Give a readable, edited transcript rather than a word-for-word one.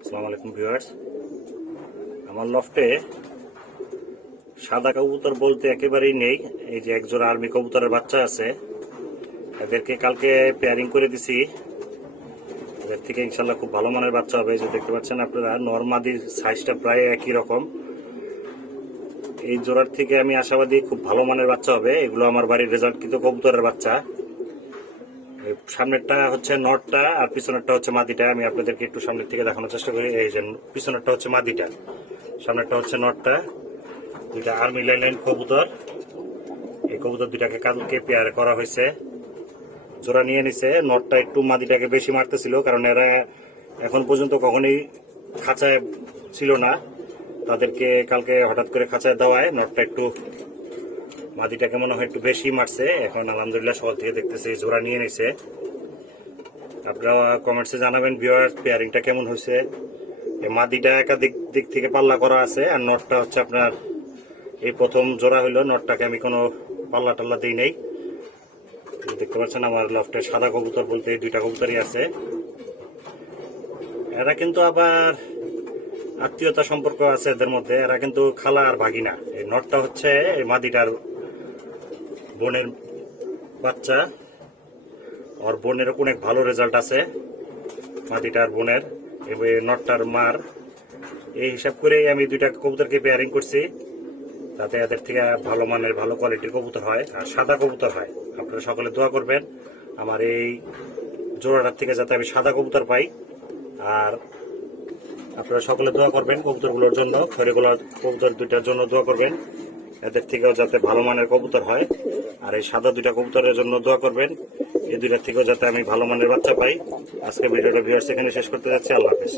আসসালামু আলাইকুম ভিউয়ার্স। আমার লফটে সাদা কবুতর বলতে একেবারেই নেই। এই যে একজোড়া আর্মি কবুতরের বাচ্চা আছে, এদেরকে কালকে পেয়ারিং করে দিছি। এদের থেকে ইনশাল্লাহ খুব ভালো মানের বাচ্চা হবে। যে দেখতে পাচ্ছেন আপনারা, নরমাদির সাইজটা প্রায় একই রকম। এই জোড়ার থেকে আমি আশাবাদী খুব ভালো মানের বাচ্চা হবে। এগুলো আমার বাড়ির রেজাল্ট কিন্তু কবুতরের বাচ্চা। সামনেরটা হচ্ছে নটটা আর পিছনেরটা হচ্ছে মাদিটা। আমি আপনাদেরকে একটু সামনের থেকে দেখানোর চেষ্টা করি। এই যে পিছনেরটা হচ্ছে মাদিটা, সামনেরটা হচ্ছে নটটা। দুইটা আর্মি লাইন কবুতর। এই কবুতর দুইটাকে কালকে পেয়ার করা হয়েছে, জোড়া নিয়ে নিছে। নটটা একটু মাদিটাকে বেশি মারতেছিল, কারণ এরা এখন পর্যন্ত কখনোই খাঁচায় ছিল না। তাদেরকে কালকে হঠাৎ করে খাঁচায় দেওয়ায় নটটা একটু মাদিটাকে মনে হয় একটু বেশি মারছে। এখন আলহামদুলিল্লাহ সকাল থেকে দেখতেছি জোড়া নিয়ে নিছে। আপনারা কমেন্টসে জানাবেন ভিউয়ার্স, পেয়ারিংটা কেমন হয়েছে। মাদিটা একাধিক দিক থেকে পাল্লা করা আছে, আর নটটা হচ্ছে আপনার এই প্রথম জোড়া হইলো। নটটাকে আমি কোনো পাল্লা টাল্লা দিই নেই। দেখতে পাচ্ছেন আমার লফটে সাদা কবুতর বলতে এই দুইটা কবুতরই আছে। এরা কিন্তু আবার আত্মীয়তা সম্পর্ক আছে এদের মধ্যে। এরা কিন্তু খালা আর ভাগিনা। এই নটটা হচ্ছে এই মাদিটার বোনের বাচ্চা। ওর বোনের অনেক ভালো রেজাল্ট আছে মাদিটার বোনের, এবার নটটার মার। এই হিসাব করেই আমি দুইটা কবুতরকে পেয়ারিং করছি, তাতে এদের থেকে ভালো মানের ভালো কোয়ালিটির কবুতর হয় আর সাদা কবুতর হয়। আপনারা সকলে দোয়া করবেন আমার এই জোড়াটার থেকে যাতে আমি সাদা কবুতর পাই। আর আপনারা সকলে দোয়া করবেন কবুতরগুলোর জন্য, ফেরেগুলোর কবুতর দুইটার জন্য দোয়া করবেন, এদের থেকেও যাতে ভালো মানের কবুতর হয়। আর এই সাদা দুইটা কবুতরের জন্য দোয়া করবেন, এই দুইটার থেকেও যাতে আমি ভালো মানের বাচ্চা পাই। আজকে ভিডিওটা ভিউয়ার্স এখানে শেষ করতে যাচ্ছি। আল্লাহ হাফেজ।